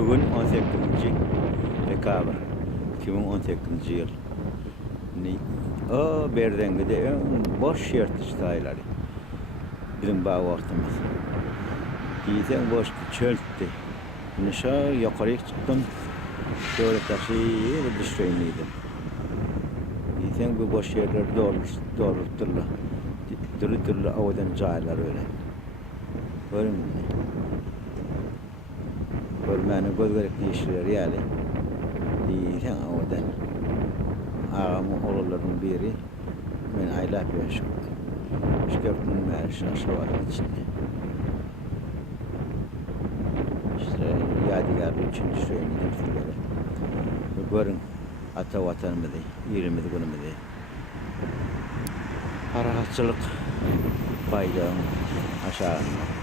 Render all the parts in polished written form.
Bugün 18. dekabr 2018 yıl. O berdenge de boş yırtıştayları. Bizim bağ vaktimiz. Giysen boş çöltti. Nişa yukarı çıktım. Doğru taşı düştüğünüydüm. Giysen bu boş yerler doğrultturla. Türlü avadan caylar öyle. Görün mü? Görmeni gözgerekli işler yani. Giysen avadan. Ağamın oğullarının biri ben aylap yaşım. Şükürtünün mərişin aşavatın içinde. İşte yadigarlı üçüncü süreyini demiştikleri. Görün ata vatanımızı, yerimizi günümüzü. Parahatçılık baydağın aşağında.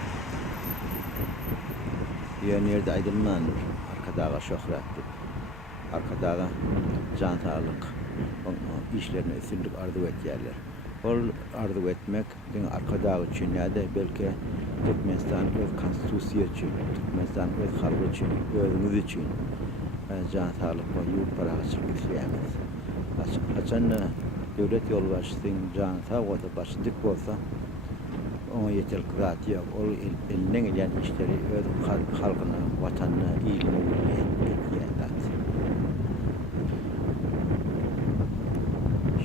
Bir yerde aydınlanır. Arka dağa şöhretli. Arka dağa can sağlık. İşlerine üstünlük arzu etyerler. Ol arzu etmek, arka dağı için ya da belki Türkmenistan öz konstitüsiyo için, Türkmenistan öz halkı için, özümüz için can sağlık ve yurt parahatçılık isteyemiz. Açan devlet yolbaşısının can sağlığı başlık olsa ona yeterli kıraatı yok. O elinden gelen işleri öz halkına, vatanına, iyiliğine etkileyen zaten.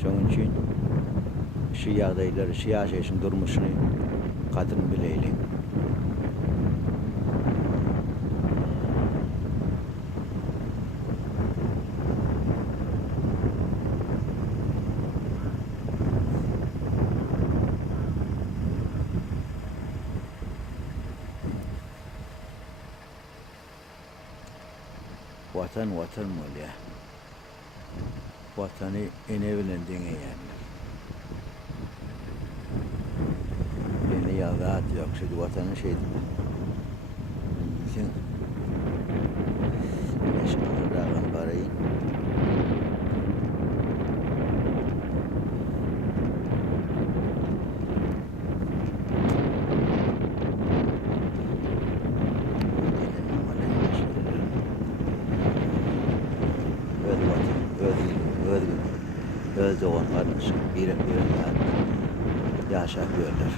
Şunun için şu yağdayları, şu yaşayışın durmuşunu kadın bileyle. Vatan mı oluyor? Vatanı enevilendiğine yani. Beni rahat yok. Şimdi vatanın şeydi. Sen güneş alırlardan parayı. Öz doğanların bir yaşatıyorlar.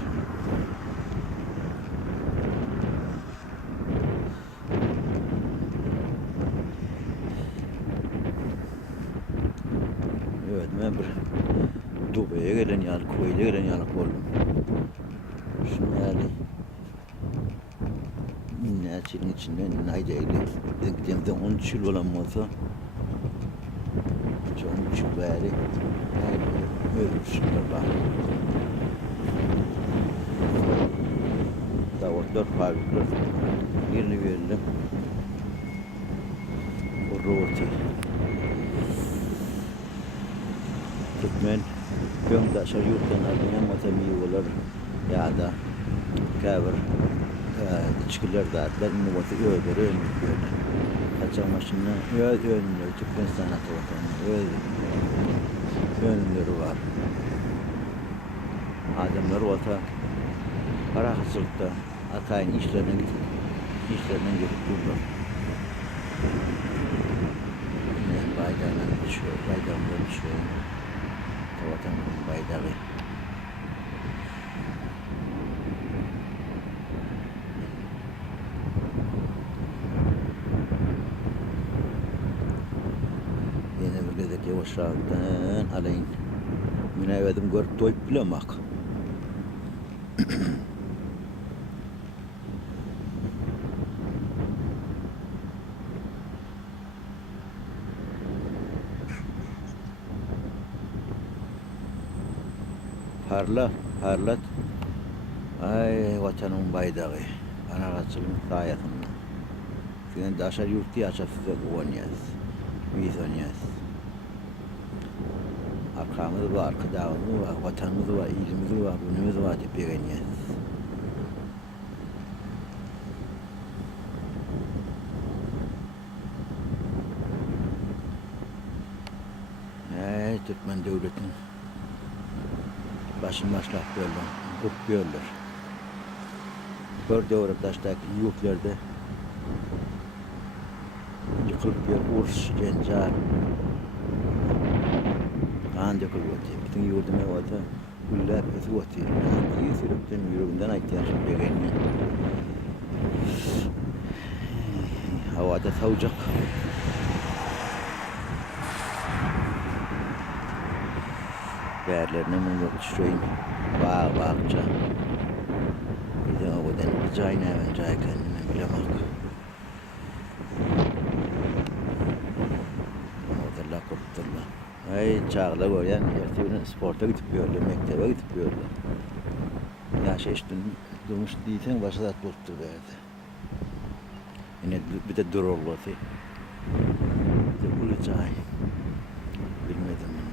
Evet, ben bir Dubai'ye gelen yani, Kuveyt'e gelen yani oldum. Şunu yani Naçil'in içinden Nayca'yla gittiğimde 13 yıl olan olsa 13 yıl beri ölmüşler var. Davutlar, fabrikler birini verildim. O roti. Türkmen Göngdaşar yurttan alınyan matemiyolar ya da kavur içkiler dağıtlar. İnnovatı öğleri önlükler. Kaçak maşınına önlüyor. Türkmen sanatı vatanı. Önlüleri var. Adamlar vata parahatçılıkta atayın işlerine gidip dururlar. Yine baydağına düşüyor. Baydağımdan düşüyor. Vatanın baydağı. Yine böyle de yavaşlardan alayın. Yine evedim görüp doyup bilemek. Parlat. Ay vatanın baydağı. Parahatçılığın sayesinde. Sen de aşağı yurttu aşağı size oynayız. Biz oynayız. Arkamız var, arka dağımız var, vatanımız var, iyiliğimiz var, günümüz var diye oynayız. Türkmen devletin başlap böyle, kurtluyorlar. Gördüğü taştaki yurtlarda yıkılıp bir urs, cencar. Kan dökülüyordu. Bütün yurdum evata güller ötüyordu. İyi sürüpten yürüğünden aytlar begenini. Havada savcak. Değerlerine bunu uçurayım. Bağça. Bir de havadan bir cay ne ben cay kendime bilemek. Orada kurtulma. Ay çağla koyan ertesi sporta gidip böyle, mektebe gidip böyle. Yaş eştin durmuş değilsen başta at buluttur verdi. Yine bir de dururlu. Bir de bulacağım. Bilmedim.